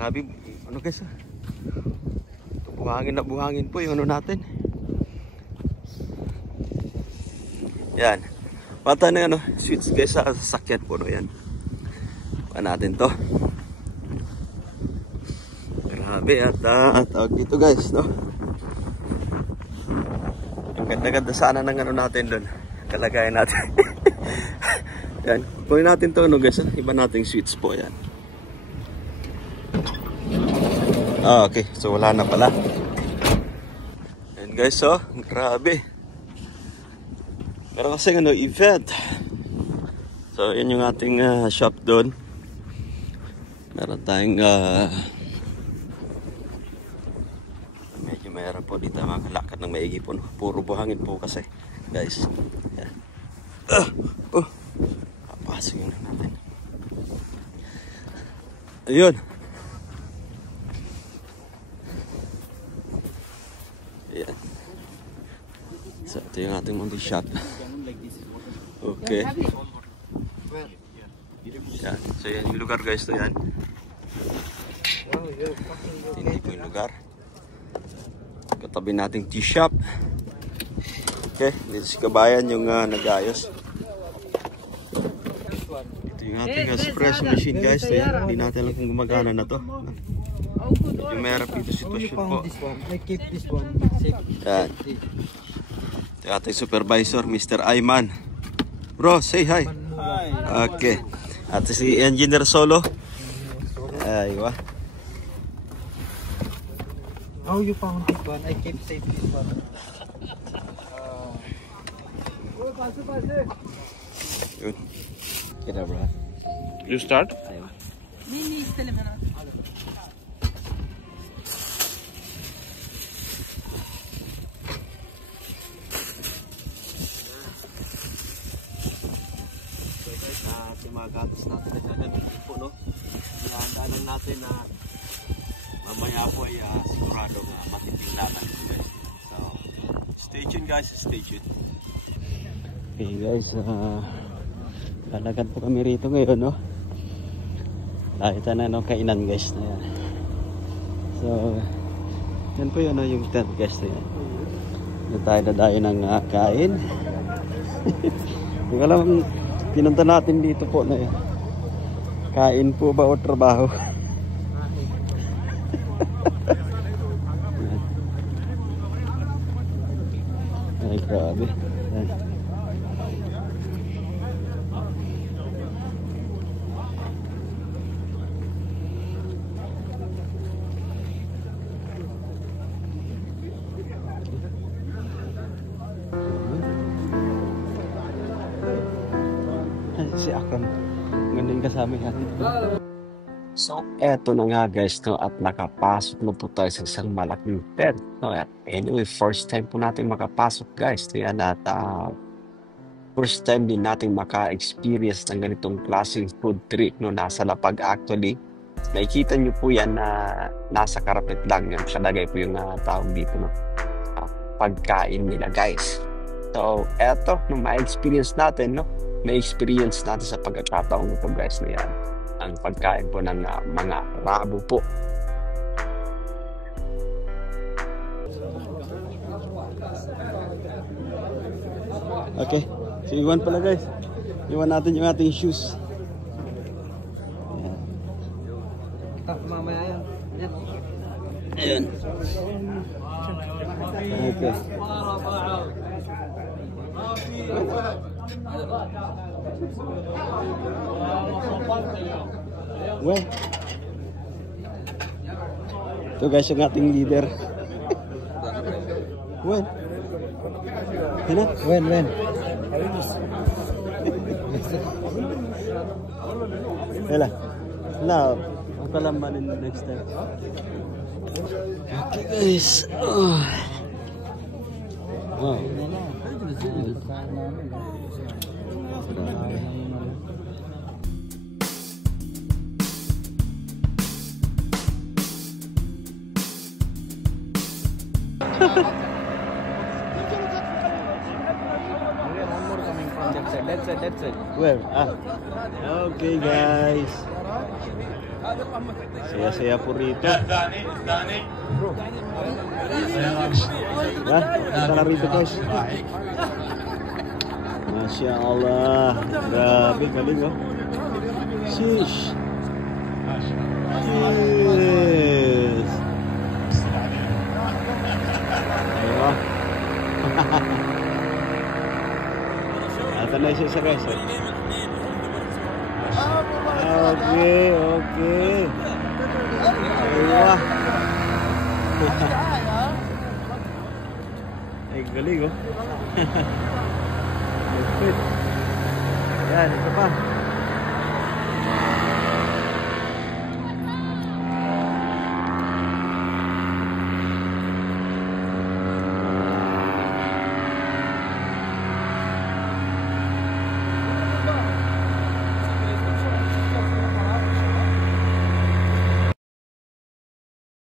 Grabe, ano guys, buhangin na buhangin po yung ano natin. Yan. Pata na ano, switch guys sa sasakyan po, no, yan. Pa natin to. Grabe, at tawag dito guys, no. Ang ganda-ganda sana ng ano natin doon. Kalagayan natin. Yan. Kunin natin to, no guys, iba nating switch po, yan. Okay, so wala na pala. Yan guys, oh, grabe. Pero kasi ano, event. So, yan yung ating shop doon. Meron tayong medyo mayroon po dito makalakad ng maigi po, no? Puro buhangin po kasi, guys. Yan. Papasok yun na natin. Ayun. Ayan. So, ito yung ating munting shop. Okay. Yan. So, yan yung lugar guys. Ito yan. Hindi po yung lugar. Katabi nating tea shop. Okay. Dito si Kabayan yung nag-ayos. Ito yung ating espresso machine guys. Ito yan. Hindi natin alam kung gumagana na to. Yung mayroon dito sitwasyon po. Yan. Ito yung ating supervisor, Mr. Ayman. Bro, say hi. Okay. At si Engineer Solo. Aywa. How you found this one? I keep safe this one. Good. Kita bro. You start? Aywa. مين يستلم هنا؟ Mga gatos natin na dyan po, no? Ihandaan natin na mamaya po ay sigurado matitingnan. So, stay tuned guys, stay tuned. Okay guys, lalagad po kami rito ngayon, no? Nakita na ng kainan guys na yan. So, yan po yun, no? Yung tent guys na yan. Doon tayo dadayo ng kain. Hindi ko alam pinunta natin dito po na yun. Kain po ba o trabaho? Ay, grabe. Ay. Si Akon, ganda yung kasama natin. So, eto na nga guys, no, at nakapasok na po tayo sa isang malaking tent. No, at anyway, first time po natin makapasok guys. So, yan, at first time din natin maka-experience ng ganitong klaseng food trip. No, nasa lapag actually. Nakikita nyo po yan na nasa karapet lang. Yan, kalagay po yung taong dito. No, pagkain nila guys. So, eto, no, ma-experience natin, no? May experience natin sa pagkakataong ito guys na yan. Ang pagkain po ng mga rabo po. Okay, so iwan pala guys. Iwan natin yung ating shoes. Mamaya yan. Ayan. Okay. Well, ito guys yung ating leader. When? Ano? When? Wala. Now, ang kalamanin next time. Okay guys. Wow. Left side. Where? Okay, guys. Saya po rito. Kita na rito, guys. Masya Allah. Grabe, galing, oh. Sheesh. Yes. Ayo. Ata na isa guys. Okay. Ayo. Ay, galing, oh. Yan, ito pa.